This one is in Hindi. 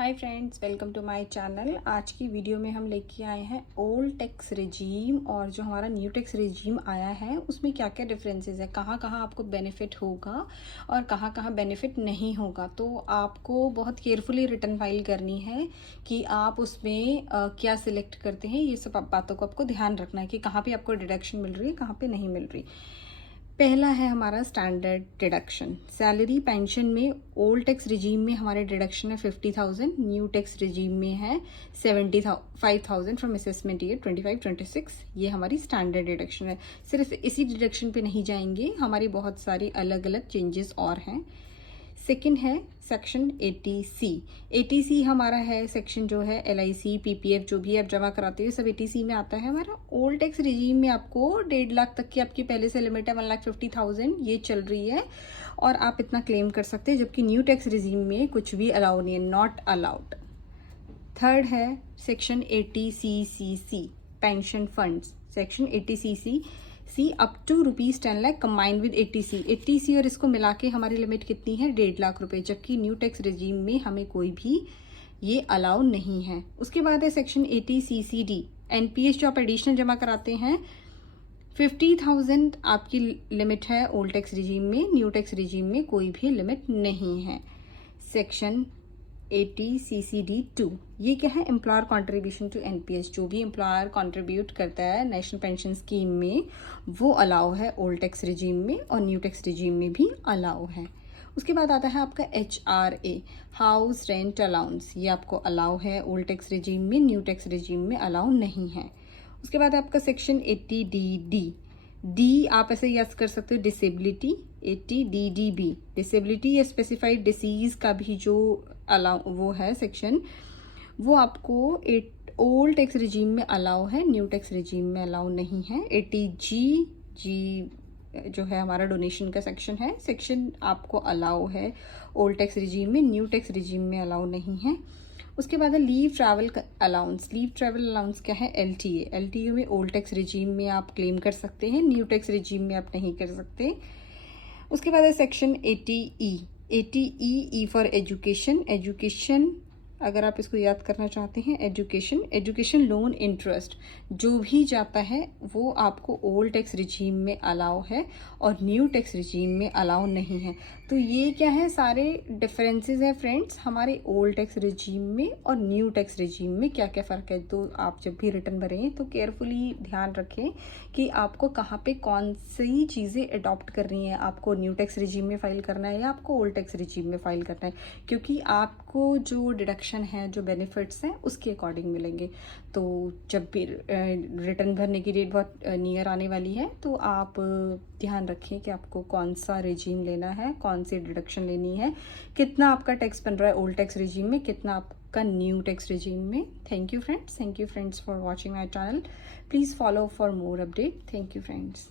Hi friends, welcome to my channel. आज की वीडियो में हम लेके आए हैं ओल्ड टैक्स रिजीम और जो हमारा न्यू टैक्स रिजीम आया है उसमें क्या क्या डिफरेंसेस है, कहाँ कहाँ आपको बेनिफिट होगा और कहाँ कहाँ बेनिफिट नहीं होगा। तो आपको बहुत केयरफुली रिटर्न फाइल करनी है कि आप उसमें क्या सिलेक्ट करते हैं। ये सब बातों को आपको ध्यान रखना है कि कहाँ पे आपको डिडक्शन मिल रही है, कहाँ पे नहीं मिल रही। पहला है हमारा स्टैंडर्ड डिडक्शन। सैलरी पेंशन में ओल्ड टैक्स रिजीम में हमारे डिडक्शन है 50,000, न्यू टैक्स रिजीम में है 75,000 फ्रॉम असेसमेंट ईयर 25-26। ये हमारी स्टैंडर्ड डिडक्शन है। सिर्फ इसी डिडक्शन पे नहीं जाएंगे, हमारी बहुत सारी अलग अलग चेंजेस और हैं। सेकंड है सेक्शन 80C। 80C हमारा है सेक्शन जो है LIC PPF जो भी आप जमा कराते हो सब 80C में आता है। हमारा ओल्ड टैक्स रिजीम में आपको 1.5 लाख तक की आपकी पहले से लिमिट है, 1,50,000 ये चल रही है और आप इतना क्लेम कर सकते हैं, जबकि न्यू टैक्स रिजीम में कुछ भी अलाउ नहीं है, नॉट अलाउड। थर्ड है section 80CCC pension funds. Section 80CC up to ₹10 lakh combined with 80C और इसको मिला के हमारी लिमिट कितनी है, 1.5 लाख रुपए, जबकि न्यू टैक्स रिजीम में हमें कोई भी ये अलाउ नहीं है। उसके बाद है सेक्शन 80CCD NPS जो आप एडिशनल जमा कराते हैं। 50,000 आपकी लिमिट है ओल्ड टैक्स रिजीम में, न्यू टैक्स रिजीम में कोई भी लिमिट नहीं है। सेक्शन 80CCD2 ये क्या है, एम्प्लॉयर कॉन्ट्रीब्यूशन टू NPS। जो भी एम्प्लॉयर कॉन्ट्रीब्यूट करता है नेशनल पेंशन स्कीम में वो अलाउ है ओल्ड टैक्स रिजीम में और न्यू टैक्स रिजीम में भी अलाउ है। उसके बाद आता है आपका HRA हाउस रेंट अलाउंस। ये आपको अलाउ है ओल्ड टैक्स रिजीम में, न्यू टैक्स रिजीम में अलाउ नहीं है। उसके बाद आपका सेक्शन 80DD आप ऐसे याद कर सकते हो, डिसेबिलिटी। 80DDB डिसेबिलिटी या स्पेसिफाइड डिसीज का भी जो अलाउ वो है सेक्शन, वो आपको ओल्ड टैक्स रिजीम में अलाउ है, न्यू टैक्स रिजीम में अलाउ नहीं है। 80G जो है हमारा डोनेशन का सेक्शन है, सेक्शन आपको अलाउ है ओल्ड टैक्स रिजीम में, न्यू टैक्स रिजीम में अलाउ नहीं है। उसके बाद है leave travel allowance. Leave travel allowance क्या है, LTA में ओल्ड टैक्स रिजीम में आप क्लेम कर सकते हैं, न्यू टैक्स रिजीम में आप नहीं कर सकते। उसके बाद है सेक्शन 80E फॉर एजुकेशन। अगर आप इसको याद करना चाहते हैं, एजुकेशन लोन इंटरेस्ट जो भी जाता है वो आपको ओल्ड टैक्स रिजीम में अलाउ है और न्यू टैक्स रिजीम में अलाउ नहीं है। तो ये क्या है, सारे डिफरेंसेस है फ्रेंड्स हमारे ओल्ड टैक्स रिजीम में और न्यू टैक्स रिजीम में क्या क्या फ़र्क है। तो आप जब भी रिटर्न भरें तो केयरफुली ध्यान रखें कि आपको कहाँ पे कौन सी चीज़ें अडॉप्ट करनी है, आपको न्यू टैक्स रिजीम में फ़ाइल करना है या आपको ओल्ड टैक्स रिजीम में फ़ाइल करना है, क्योंकि आपको जो डिडक्शन है, जो बेनिफिट्स हैं उसके अकॉर्डिंग मिलेंगे। तो जब भी रिटर्न भरने की डेट बहुत नियर आने वाली है तो आप ध्यान रखें कि आपको कौन सा रिजीम लेना है, कौन सी डिडक्शन लेनी है, कितना आपका टैक्स बन रहा है ओल्ड टैक्स रिजीम में, कितना आपका न्यू टैक्स रिजीम में। Thank you friends for watching my channel. Please follow for more update. Thank you friends.